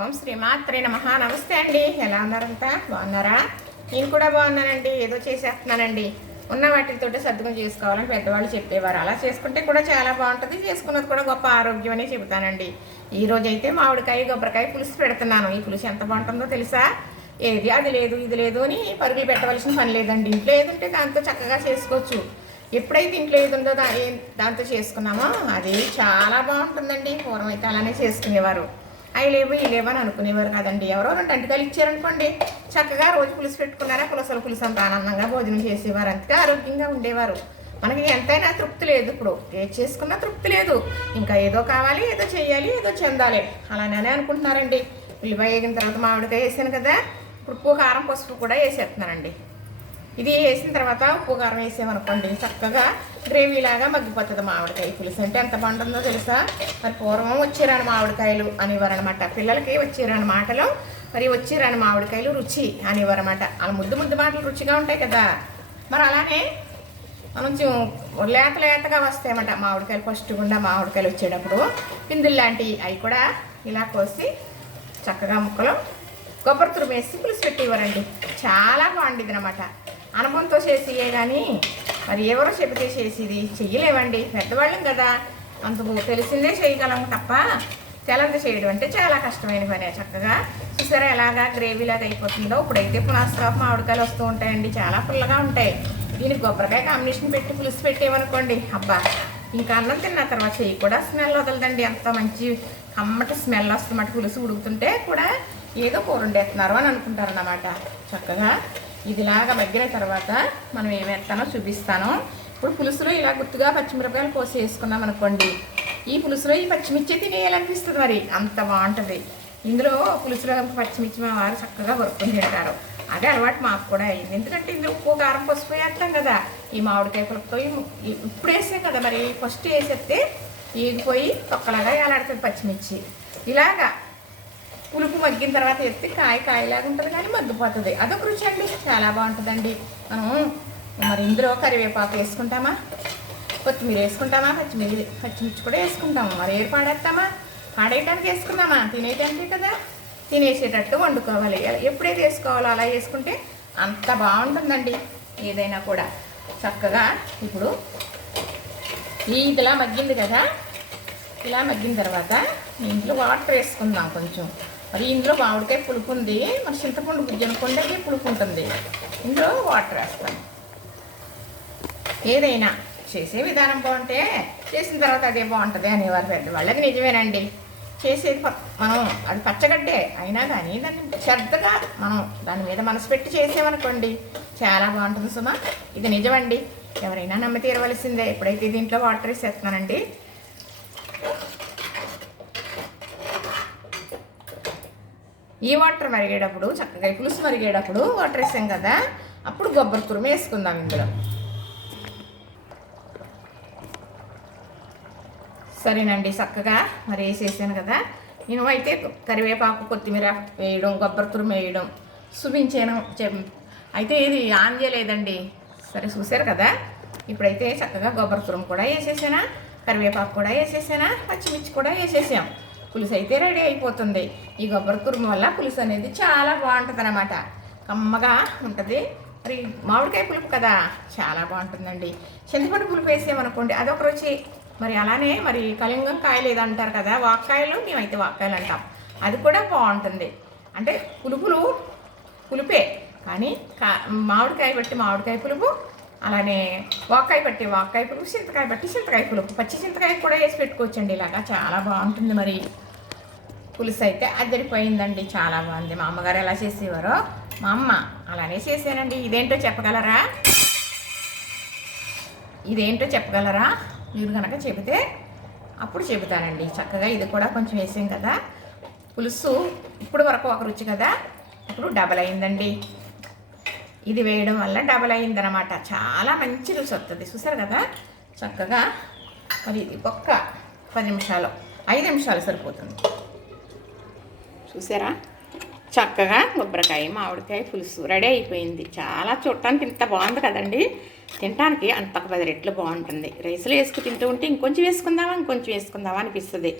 ఓం శ్రీ మాత్రే నమః. నమస్తే అండి. ఎలా ఉన్నారంతా? బాగున్నారా? నేను కూడా బాగున్నానండి. ఏదో చేసేస్తున్నానండి. ఉన్న వాటితోటి సర్దుకుని చేసుకోవాలని పెద్దవాళ్ళు చెప్పేవారు. అలా చేసుకుంటే కూడా చాలా బాగుంటుంది. చేసుకున్నది కూడా గొప్ప ఆరోగ్యం అనే చెబుతానండి. ఈరోజు అయితే మామిడికాయ కొబ్బరికాయ పులుసు పెడుతున్నాను. ఈ పులుసు ఎంత బాగుంటుందో తెలుసా? ఏది అది లేదు ఇది లేదు అని పరుగులు పెట్టవలసిన పని లేదండి. ఇంట్లో ఏదుంటే దాంతో చక్కగా చేసుకోవచ్చు. ఎప్పుడైతే ఇంట్లో ఏది ఉందో దాంతో చేసుకున్నామో అది చాలా బాగుంటుందండి. పూర్వం అయితే అలానే చేసుకునేవారు. అవి లేవు ఇవి లేవు అని అనుకునేవారు కదండి. ఎవరో రెండు అంటికాయలు ఇచ్చారనుకోండి, చక్కగా రోజు పులుసు పెట్టుకున్నారా పులుసు అంత ఆనందంగా భోజనం చేసేవారు. అంతే ఆరోగ్యంగా ఉండేవారు. మనకి ఎంతైనా తృప్తి లేదు. ఇప్పుడు ఏది చేసుకున్నా తృప్తి లేదు. ఇంకా ఏదో కావాలి, ఏదో చేయాలి, ఏదో చెందాలి అలానే అనుకుంటున్నారండి. ఉల్లిపాయ వేగిన తర్వాత మామిడికాయ వేసాను కదా, ఇప్పుడు ఉప్పు కారం పసుపు కూడా వేసేస్తున్నానండి. ఇది వేసిన తర్వాత ఉప్పు కారం వేసామనుకోండి చక్కగా గ్రేవీలాగా మగ్గిపోతుంది. మామిడికాయ పులుసు అంటే ఎంత బాగుంటుందో తెలుసా? మరి పూర్వం వచ్చిరాని మామిడికాయలు అనేవారనమాట. పిల్లలకి వచ్చిరాని మాటలు, మరి వచ్చిరాని మామిడికాయలు రుచి అనేవారనమాట. అలా ముద్దు ముద్దు మాటలు రుచిగా ఉంటాయి కదా. మరి అలానే మనం లేతగా వస్తాయన్నమాట మామిడికాయలు. ఫస్ట్ గుండా మామిడికాయలు వచ్చేటప్పుడు పిందులు లాంటివి అవి కూడా ఇలా కోసి చక్కగా ముక్కలు కొబ్బరి తురుమేసి పులుసు పెట్టేవారండి. చాలా బాగుండేది అనమాట. అనుభవంతో చేసియే కానీ మరి ఎవరో చెబితే చేసేది చెయ్యలేవండి. పెద్దవాళ్ళం కదా, అందుకు తెలిసిందే చేయగలం తప్ప తెలంత చేయడం అంటే చాలా కష్టమైన పనే. చక్కగా చూసారా ఎలాగా గ్రేవీలాగా అయిపోతుందో. ఇప్పుడైతే పునాస్కాపు మామిడికాయలు వస్తూ ఉంటాయండి, చాలా పుల్లగా ఉంటాయి. దీనికి కొబ్బరికాయ కాంబినేషన్ పెట్టి పులుసు పెట్టేవనుకోండి, అబ్బా ఇంకా అన్నం తిన్న తర్వాత చెయ్యి కూడా స్మెల్ వదలదండి. అంత మంచి కమ్మటి స్మెల్ వస్తుందన్నమాట. పులుసు ఉడుకుతుంటే కూడా ఏదో కూర వండేస్తున్నారు అని అనుకుంటారన్నమాట. చక్కగా ఇదిలాగా మగ్గిన తర్వాత మనం ఏమేస్తానో చూపిస్తాను. ఇప్పుడు పులుసులో ఇలా గుర్తుగా పచ్చిమిరపకాయలు కోసి వేసుకున్నాం అనుకోండి, ఈ పులుసులో ఈ పచ్చిమిర్చి తినేయాలనిపిస్తుంది. మరి అంత బాగుంటుంది. ఇందులో పులుసులో పచ్చిమిర్చి మా వారు చక్కగా వరుపుకొని తింటారు. అదే అలవాటు మాకు కూడా అయింది. ఎందుకంటే ఇందులో ఉప్పు కారం పసుపు వేస్తాం కదా. ఈ మామిడికాయ పులుపుతో ఇప్పుడు వేసాం కదా, మరి ఫస్ట్ వేసేస్తే ఈగిపోయి తొక్కలాగా వేలాడుతుంది పచ్చిమిర్చి. ఇలాగా పులుపు మగ్గిన తర్వాత ఎత్తి కాయలాగా ఉంటుంది కానీ మగ్గిపోతుంది. అదొక రుచి అండి, చాలా బాగుంటుందండి. మనం మరి ఇందులో కరివేపాకు వేసుకుంటామా, కొత్తిమీర వేసుకుంటామా, పచ్చిమిర్చి కూడా వేసుకుంటాము. మరి ఏరు పాడేయడానికి వేసుకుందామా? తినేయటానికి కదా, తినేసేటట్టు వండుకోవాలి. ఎప్పుడైతే వేసుకోవాలో అలా వేసుకుంటే అంత బాగుంటుందండి ఏదైనా కూడా. చక్కగా ఇప్పుడు ఇదిలా మగ్గింది కదా, ఇలా మగ్గిన తర్వాత ఇంట్లో వాటర్ వేసుకుందాం కొంచెం. మరి ఇందులో మామిడికాయ పులుపు ఉంది, మరి చింతపండు గుజ్జు అనుకోండి అది పులుపు ఉంటుంది. ఇందులో వాటర్ వేస్తాను. ఏదైనా చేసే విధానం బాగుంటే చేసిన తర్వాత అదే బాగుంటుంది అనేవారు పెద్దవాళ్ళు. అది నిజమేనండి. చేసేది మనం అది పచ్చగడ్డే అయినా కానీ దాన్ని శ్రద్ధగా మనం దాని మీద మనసు పెట్టి చేసామనుకోండి చాలా బాగుంటుంది సుమా. ఇది నిజమండి, ఎవరైనా నమ్మి తీరవలసిందే. ఎప్పుడైతే దీంట్లో వాటర్ వేసేస్తున్నానండి, ఈ వాటర్ మరిగేటప్పుడు చక్కగా పులుసు మరిగేటప్పుడు వాటర్ వేసాం కదా, అప్పుడు కొబ్బరి తురుము వేసుకుందాం ఇందులో. సరేనండి, చక్కగా మరి వేసేసాను కదా. నేను అయితే కరివేపాకు కొత్తిమీర వేయడం కొబ్బరి తురుము వేయడం చూపించాను. అయితే ఇది ఆన్ చేయలేదండి. సరే చూసారు కదా. ఇప్పుడైతే చక్కగా కొబ్బరి తురుము కూడా వేసేసానా, కరివేపాకు కూడా వేసేసానా, పచ్చిమిర్చి కూడా వేసేసాం. పులుసు అయితే రెడీ అయిపోతుంది. ఈ కొబ్బరి తురుము వల్ల పులుసు అనేది చాలా బాగుంటుంది అన్నమాట. కమ్మగా ఉంటుంది. మరి మామిడికాయ పులుపు కదా చాలా బాగుంటుందండి. చింతపండు పులుపు వేసామనుకోండి అదొక రుచి. మరి అలానే మరి కలింగం కాయలు ఏదంటారు కదా, వాక్కాయలు, మేమైతే వాక్కాయలు అంటాం. అది కూడా బాగుంటుంది. అంటే పులుపే కానీ మామిడికాయ బట్టి మామిడికాయ పులుపు, అలానే వాక్కాయ బట్టి వాక్కాయ పులుపు, చింతకాయ బట్టి చింతకాయ పులుపు. పచ్చి చింతకాయ కూడా వేసి పెట్టుకోవచ్చండి. ఇలాగా చాలా బాగుంటుంది. మరి పులుసు అయితే అద్దరిపోయిందండి, చాలా బాగుంది. మా అమ్మగారు ఎలా చేసేవారో మా అమ్మ అలానే చేసానండి. ఇదేంటో చెప్పగలరా మీరు కనుక చెబితే అప్పుడు చెబుతానండి. చక్కగా ఇది కూడా కొంచెం వేసాం కదా పులుసు. ఇప్పుడు వరకు ఒక రుచి కదా, ఇప్పుడు డబల్ అయిందండి. ఇది వేయడం వల్ల డబల్ అయిందనమాట. చాలా మంచి రుచి వస్తుంది. చూసారు కదా చక్కగా. మరి ఇది ఒక్క 5 నిమిషాలు సరిపోతుంది. చూసారా చక్కగా కొబ్బరికాయ మామిడికాయ పులుసు రెడీ అయిపోయింది. చాలా చూడటానికి ఇంత బాగుంది కదండి. తినడానికి అంతకు 10 రెట్లు బాగుంటుంది. రైస్లో వేసుకు తింటూ ఉంటే ఇంకొంచెం వేసుకుందామా అనిపిస్తుంది.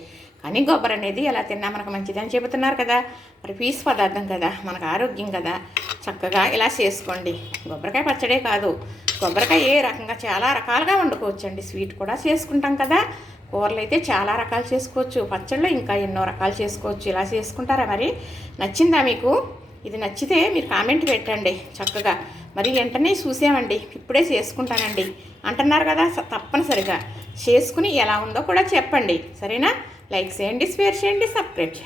కానీ కొబ్బరి అనేది ఎలా తిన్నా మనకు మంచిదని చెబుతున్నారు కదా, మరి పీసు పదార్థం కదా, మనకు ఆరోగ్యం కదా, చక్కగా ఇలా చేసుకోండి. కొబ్బరికాయ పచ్చడే కాదు, కొబ్బరికాయ ఏ రకంగా చాలా రకాలుగా వండుకోవచ్చండి. స్వీట్ కూడా చేసుకుంటాం కదా, కూరలు అయితే చాలా రకాలు చేసుకోవచ్చు, పచ్చళ్ళు ఇంకా ఎన్నో రకాలు చేసుకోవచ్చు. ఇలా చేసుకుంటారా? మరి నచ్చిందా మీకు? ఇది నచ్చితే మీరు కామెంట్ పెట్టండి చక్కగా. మరి వెంటనే చూసామండి, ఇప్పుడే చేసుకుంటానండి అంటున్నారు కదా, తప్పనిసరిగా చేసుకుని ఎలా ఉందో కూడా చెప్పండి. సరేనా? లైక్ చేయండి, షేర్ చేయండి, సబ్స్క్రైబ్ చేయండి.